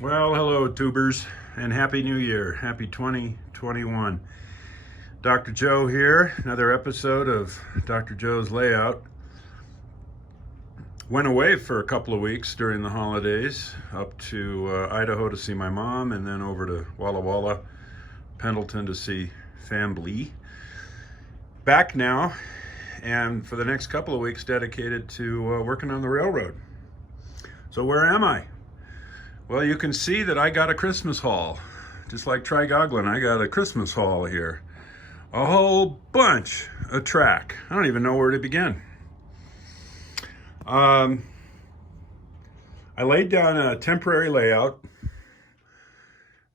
Well, hello tubers, and Happy New Year. Happy 2021. Dr. Joe here, another episode of Dr. Joe's Layout. Went away for a couple of weeks during the holidays, up to Idaho to see my mom, and then over to Walla Walla, Pendleton to see family. Back now, and for the next couple of weeks dedicated to working on the railroad. So where am I? Well, you can see that I got a Christmas haul. Just like Trigoglin, I got a Christmas haul here. A whole bunch of track. I don't even know where to begin. I laid down a temporary layout.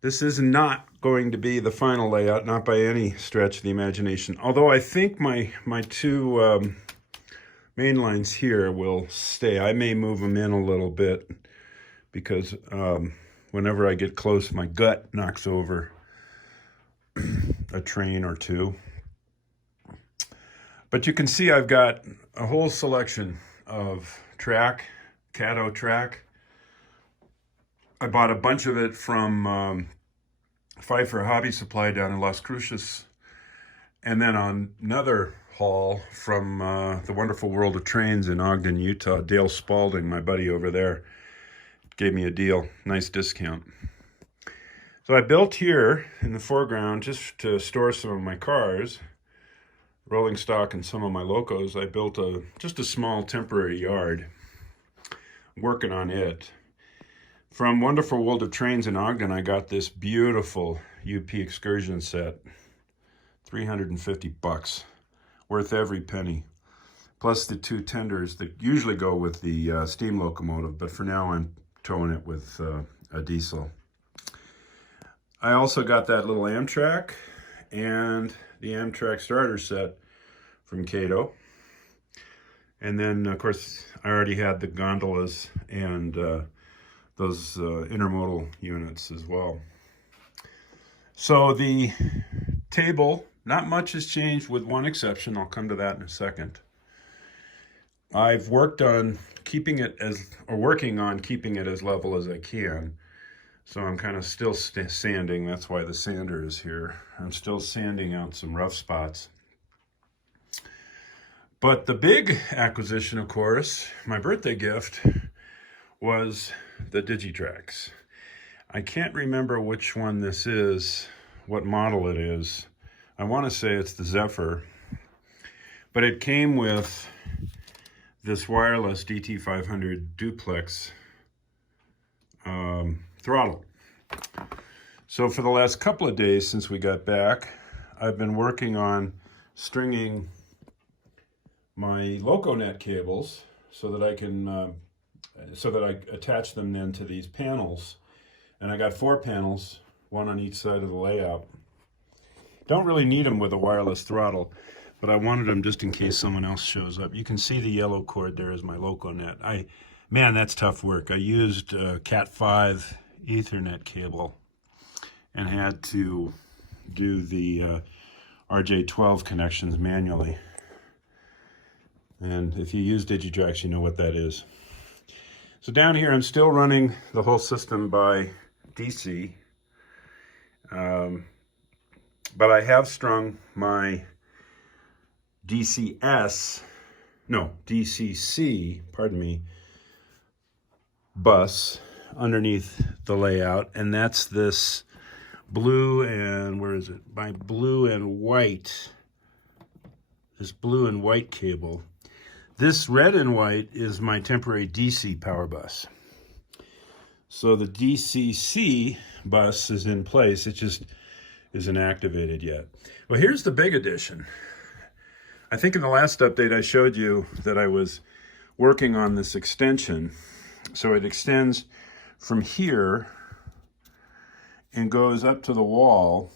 This is not going to be the final layout, not by any stretch of the imagination. Although I think my two main lines here will stay. I may move them in a little bit, because whenever I get close, my gut knocks over a train or two. But you can see I've got a whole selection of track, Kato track. I bought a bunch of it from Fifer Hobby Supply down in Las Cruces. And then on another haul from the Wonderful World of Trains in Ogden, Utah, Dale Spalding, my buddy over there, gave me a deal, nice discount. So I built here in the foreground, just to store some of my cars, rolling stock and some of my locos. I built just a small temporary yard, working on it. From Wonderful World of Trains in Ogden, I got this beautiful UP excursion set, $350, worth every penny, plus the two tenders that usually go with the steam locomotive, but for now I'm towing it with a diesel. I also got that little Amtrak and the Amtrak starter set from Kato. And then, of course, I already had the gondolas and those intermodal units as well. So the table, not much has changed with one exception. I'll come to that in a second. I've worked on working on keeping it as level as I can. So I'm kind of still sanding. That's why the sander is here. I'm still sanding out some rough spots. But the big acquisition, of course, my birthday gift, was the Digitrax. I can't remember which one this is, what model it is. I want to say it's the Zephyr. But it came with this wireless DT500 duplex throttle. So for the last couple of days since we got back, I've been working on stringing my LocoNet cables so that I can attach them then to these panels. And I got 4 panels, one on each side of the layout. Don't really need them with a wireless throttle, but I wanted them just in case someone else shows up. You can see the yellow cord there is my LocoNet. Man, that's tough work. I used Cat5 Ethernet cable and had to do the RJ12 connections manually. And if you use Digitrax, you know what that is. So down here, I'm still running the whole system by DC. But I have strung my DCC, bus underneath the layout, and that's this blue and, blue and white cable. This red and white is my temporary DC power bus. So the DCC bus is in place, it just isn't activated yet. Well, here's the big addition. I think in the last update I showed you that I was working on this extension. So it extends from here and goes up to the wall.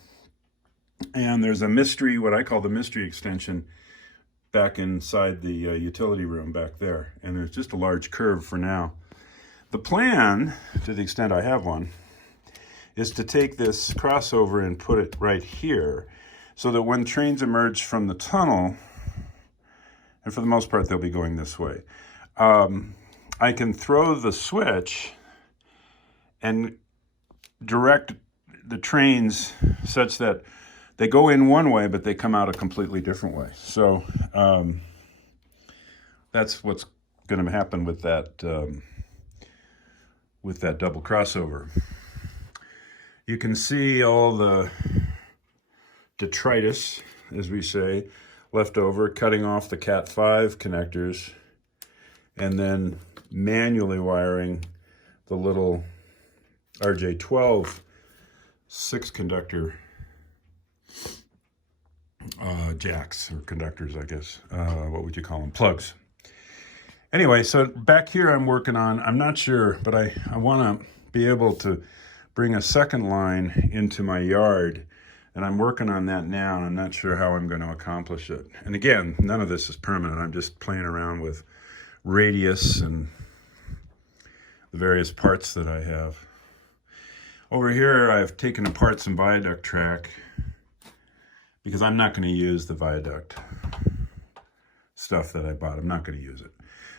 And there's a mystery, what I call the mystery extension, back inside the utility room back there. And there's just a large curve for now. The plan, to the extent I have one, is to take this crossover and put it right here so that when trains emerge from the tunnel, and for the most part they'll be going this way, I can throw the switch and direct the trains such that they go in one way, but they come out a completely different way. So that's what's going to happen with that double crossover. You can see all the detritus, as we say, left over, cutting off the Cat 5 connectors, and then manually wiring the little RJ12 6-conductor jacks, or conductors, I guess. What would you call them? Plugs. Anyway, so back here I'm working on, I'm not sure, but I want to be able to bring a second line into my yard, and I'm working on that now, and I'm not sure how I'm going to accomplish it. And again, none of this is permanent. I'm just playing around with radius and the various parts that I have. Over here, I've taken apart some viaduct track because I'm not going to use the viaduct stuff that I bought. I'm not going to use it.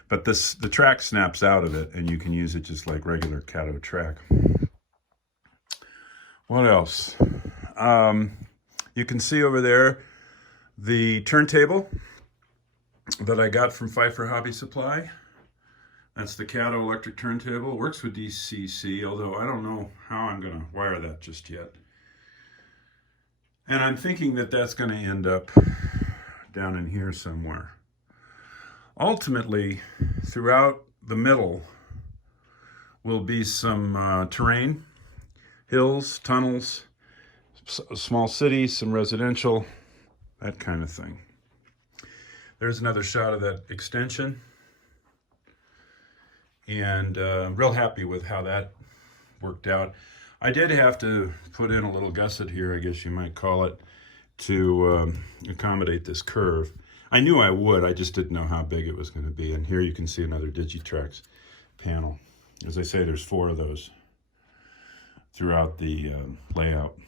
But the track snaps out of it, and you can use it just like regular Kato track. What else? You can see over there the turntable that I got from Fifer Hobby Supply. That's the Kato electric turntable. It works with DCC, although I don't know how I'm going to wire that just yet. And I'm thinking that that's going to end up down in here somewhere. Ultimately, throughout the middle will be some terrain, hills, tunnels, a small city, some residential, that kind of thing. There's another shot of that extension. And real happy with how that worked out. I did have to put in a little gusset here, I guess you might call it, to accommodate this curve. I knew I would, I just didn't know how big it was going to be. And here you can see another Digitrax panel. As I say, there's 4 of those throughout the layout.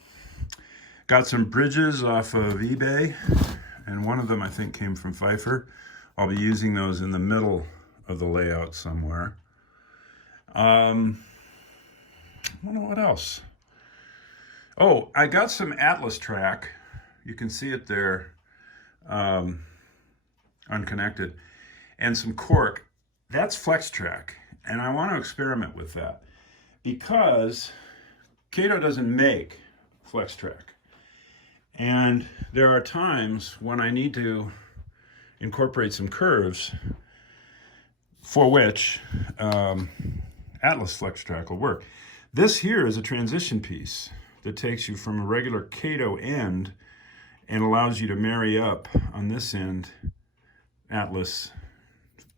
Got some bridges off of eBay, and one of them I think came from Fifer. I'll be using those in the middle of the layout somewhere. I don't know what else. Oh, I got some Atlas track. You can see it there, unconnected, and some cork. That's flex track, and I want to experiment with that because Kato doesn't make flex track, and there are times when I need to incorporate some curves for which Atlas flex track will work. This here is a transition piece that takes you from a regular Kato end and allows you to marry up on this end Atlas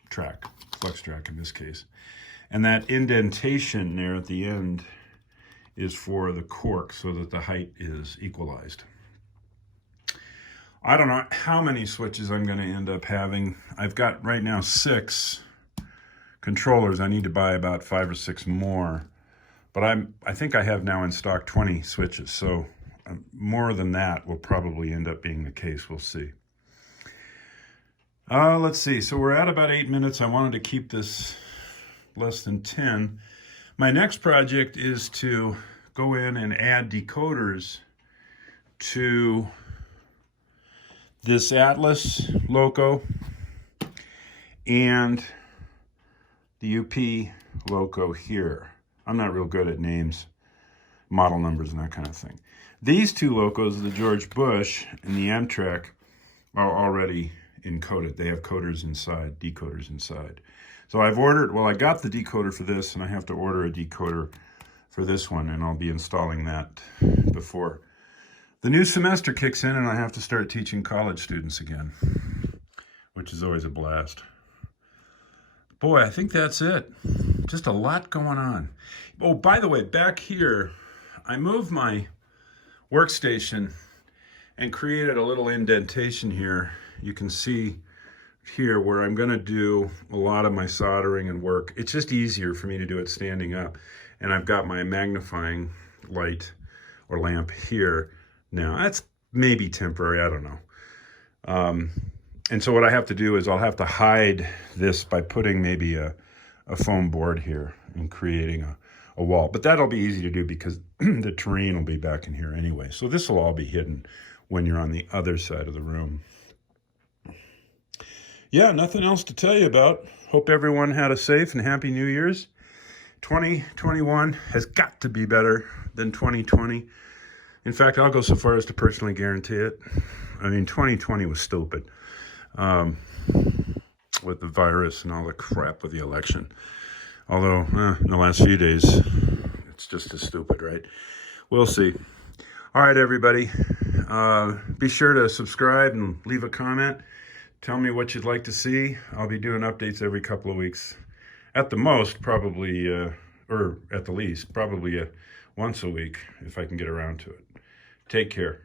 track, flex track in this case. And that indentation there at the end is for the cork so that the height is equalized. I don't know how many switches I'm going to end up having. I've got right now 6 controllers. I need to buy about 5 or 6 more, but I think I have now in stock 20 switches, so more than that will probably end up being the case. We'll see. Let's see, so we're at about 8 minutes. I wanted to keep this less than 10. My next project is to go in and add decoders to this Atlas loco and the UP loco here. I'm not real good at names, model numbers, and that kind of thing. These 2 locos, the George Bush and the Amtrak, are already encoded. They have coders inside, decoders inside. So I've ordered, well, I got the decoder for this, and I have to order a decoder for this one, and I'll be installing that before the new semester kicks in and I have to start teaching college students again, which is always a blast. Boy, I think that's it. Just a lot going on. Oh, by the way, back here, I moved my workstation and created a little indentation here. You can see here where I'm going to do a lot of my soldering and work. It's just easier for me to do it standing up. And I've got my magnifying light or lamp here now. That's maybe temporary, I don't know. And so what I have to do is I'll have to hide this by putting maybe a foam board here and creating a wall. But that'll be easy to do because the terrain will be back in here anyway. So this will all be hidden when you're on the other side of the room. Yeah, nothing else to tell you about. Hope everyone had a safe and happy New Year's. 2021 has got to be better than 2020. In fact, I'll go so far as to personally guarantee it. I mean, 2020 was stupid with the virus and all the crap with the election. Although, in the last few days, it's just as stupid, right? We'll see. All right, everybody. Be sure to subscribe and leave a comment. Tell me what you'd like to see. I'll be doing updates every couple of weeks. At the most, probably, or at the least, probably once a week if I can get around to it. Take care.